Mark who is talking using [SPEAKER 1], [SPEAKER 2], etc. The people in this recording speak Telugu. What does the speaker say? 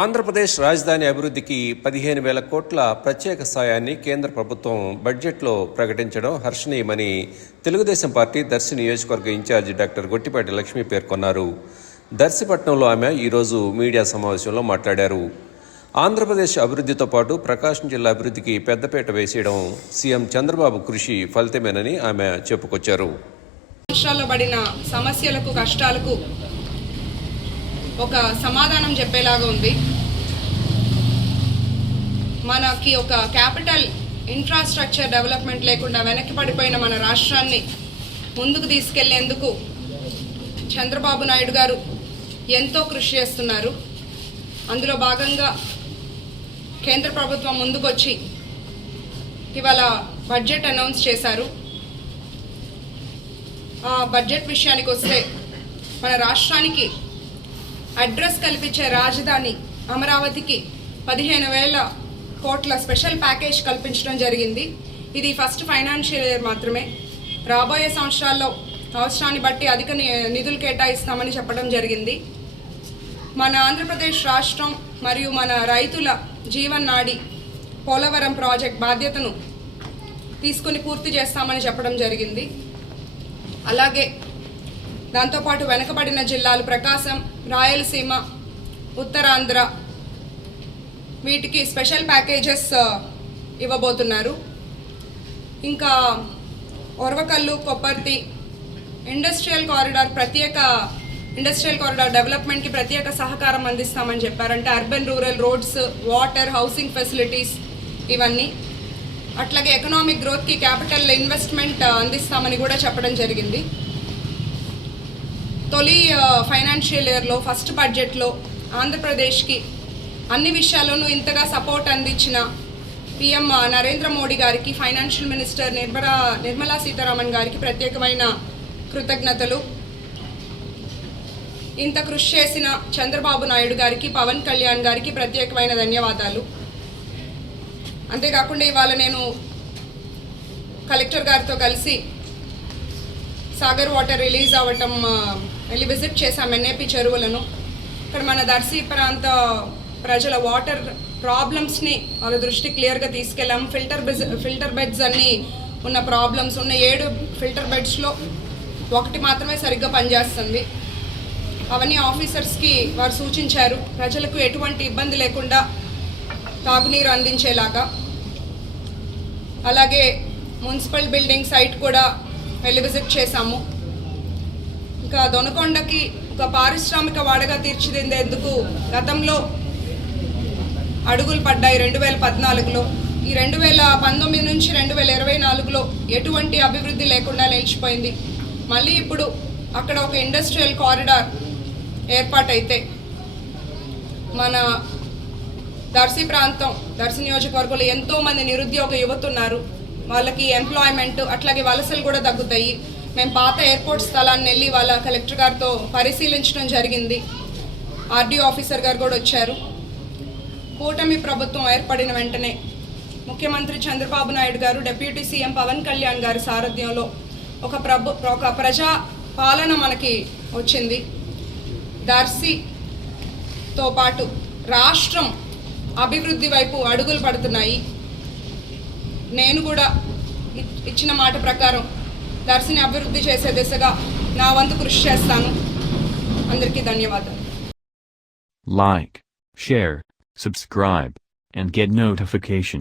[SPEAKER 1] ఆంధ్రప్రదేశ్ రాజధాని అభివృద్ధికి పదిహేను వేల కోట్ల ప్రత్యేక సాయాన్ని కేంద్ర ప్రభుత్వం బడ్జెట్లో ప్రకటించడం హర్షణీయమని తెలుగుదేశం పార్టీ దర్శి నియోజకవర్గ ఇన్ఛార్జి డాక్టర్ గొట్టిపాటి లక్ష్మి పేర్కొన్నారు దర్శిపట్నంలో ఆమె ఈరోజు మీడియా సమావేశంలో మాట్లాడారు ఆంధ్రప్రదేశ్ అభివృద్ధితో పాటు ప్రకాశం జిల్లా అభివృద్ధికి పెద్దపీట వేసేయడం సీఎం చంద్రబాబు కృషి ఫలితమేనని ఆమె చెప్పుకొచ్చారు
[SPEAKER 2] పడిన సమస్యలకు కష్టాలకు ఒక సమాధానం చెప్పేలాగా ఉంది మనకి ఒక క్యాపిటల్ ఇన్ఫ్రాస్ట్రక్చర్ డెవలప్మెంట్ లేకుండా వెనక్కి పడిపోయిన మన రాష్ట్రాన్ని ముందుకు తీసుకెళ్లేందుకు చంద్రబాబు నాయుడు గారు ఎంతో కృషి చేస్తున్నారు అందులో భాగంగా కేంద్ర ప్రభుత్వం ముందుకొచ్చి ఇవాళ బడ్జెట్ అనౌన్స్ చేశారు ఆ బడ్జెట్ విషయానికి వస్తే మన రాష్ట్రానికి అడ్రస్ కల్పించే రాజధాని అమరావతికి పదిహేను వేల కోట్ల స్పెషల్ ప్యాకేజ్ కల్పించడం జరిగింది ఇది ఫస్ట్ ఫైనాన్షియల్ ఇయర్ మాత్రమే రాబోయే సంవత్సరాల్లో అవసరాన్ని బట్టి అధిక నిధులు కేటాయిస్తామని చెప్పడం జరిగింది మన ఆంధ్రప్రదేశ్ రాష్ట్రం మరియు మన రైతుల జీవనాడి పోలవరం ప్రాజెక్ట్ బాధ్యతను తీసుకుని పూర్తి చేస్తామని చెప్పడం జరిగింది అలాగే దాంతోపాటు వెనుకబడిన జిల్లాలు ప్రకాశం రాయలసీమ ఉత్తరాంధ్ర వీటికి స్పెషల్ ప్యాకేజెస్ ఇవ్వబోతున్నారు ఇంకా ఒరవకల్లు కొప్పర్తి ఇండస్ట్రియల్ కారిడార్ ప్రత్యేక ఇండస్ట్రియల్ కారిడార్ డెవలప్మెంట్కి ప్రత్యేక సహకారం అందిస్తామని చెప్పారంటే urban rural roads water housing facilities ఇవన్నీ అట్లాగే ఎకనామిక్ గ్రోత్కి క్యాపిటల్ ఇన్వెస్ట్మెంట్ అందిస్తామని కూడా చెప్పడం జరిగింది తొలి ఫైనాన్షియల్ ఇయర్లో ఫస్ట్ బడ్జెట్లో ఆంధ్రప్రదేశ్కి అన్ని విషయాల్లోనూ ఇంతగా సపోర్ట్ అందించిన పిఎం నరేంద్ర మోడీ గారికి ఫైనాన్షియల్ మినిస్టర్ నిర్మలా నిర్మలా సీతారామన్ గారికి ప్రత్యేకమైన కృతజ్ఞతలు ఇంత కృషి చేసిన చంద్రబాబు నాయుడు గారికి పవన్ కళ్యాణ్ గారికి ప్రత్యేకమైన ధన్యవాదాలు అంతేకాకుండా ఇవాళ నేను కలెక్టర్ గారితో కలిసి సాగర్ వాటర్ రిలీజ్ అవ్వటం వెళ్ళి విజిట్ చేశాం ఎన్ఏపి చెరువులను ఇక్కడ మన దర్శి ప్రాంత ప్రజల వాటర్ ప్రాబ్లమ్స్ని వాళ్ళ దృష్టి క్లియర్గా తీసుకెళ్ళాం ఫిల్టర్ బెజ్ ఫిల్టర్ బెడ్స్ అన్నీ ఉన్న ప్రాబ్లమ్స్ ఉన్న ఏడు ఫిల్టర్ బెడ్స్లో ఒకటి మాత్రమే సరిగ్గా పనిచేస్తుంది అవన్నీ ఆఫీసర్స్కి వారు సూచించారు ప్రజలకు ఎటువంటి ఇబ్బంది లేకుండా తాగునీరు అందించేలాగా అలాగే మున్సిపల్ బిల్డింగ్ సైట్ కూడా వెళ్ళి విజిట్ చేశాము ఇంకా దొనకొండకి ఒక పారిశ్రామిక వాడగా తీర్చిదిద్దేందుకు గతంలో అడుగులు పడ్డాయి రెండు వేల పద్నాలుగులో ఈ రెండు వేల పంతొమ్మిది నుంచి రెండు వేల ఇరవై నాలుగులో ఎటువంటి అభివృద్ధి లేకుండా నిలిచిపోయింది మళ్ళీ ఇప్పుడు అక్కడ ఒక ఇండస్ట్రియల్ కారిడార్ ఏర్పాటైతే మన దర్శి ప్రాంతం దర్శి నియోజకవర్గంలో ఎంతోమంది నిరుద్యోగ యువతున్నారు వాళ్ళకి ఎంప్లాయ్మెంట్ అట్లాగే వలసలు కూడా తగ్గుతాయి మేము పాత ఎయిర్పోర్ట్ స్థలాన్ని వెళ్ళి వాళ్ళ కలెక్టర్ గారితో పరిశీలించడం జరిగింది ఆర్డీఓ ఆఫీసర్ గారు కూడా వచ్చారు కూటమి ప్రభుత్వం ఏర్పడిన వెంటనే ముఖ్యమంత్రి చంద్రబాబు నాయుడు గారు డిప్యూటీ సీఎం పవన్ కళ్యాణ్ గారి సారథ్యంలో ఒక ప్రభు ఒక ప్రజా పాలన మనకి వచ్చింది దర్శితో పాటు రాష్ట్రం అభివృద్ధి వైపు అడుగులు పడుతున్నాయి నేను కూడా ఇచ్చిన మాట ప్రకారం దర్శిని అభివృద్ధి చేసే దిశగా నా వంతు కృషి చేస్తాను అందరికీ
[SPEAKER 3] ధన్యవాదాలు like share subscribe and get notification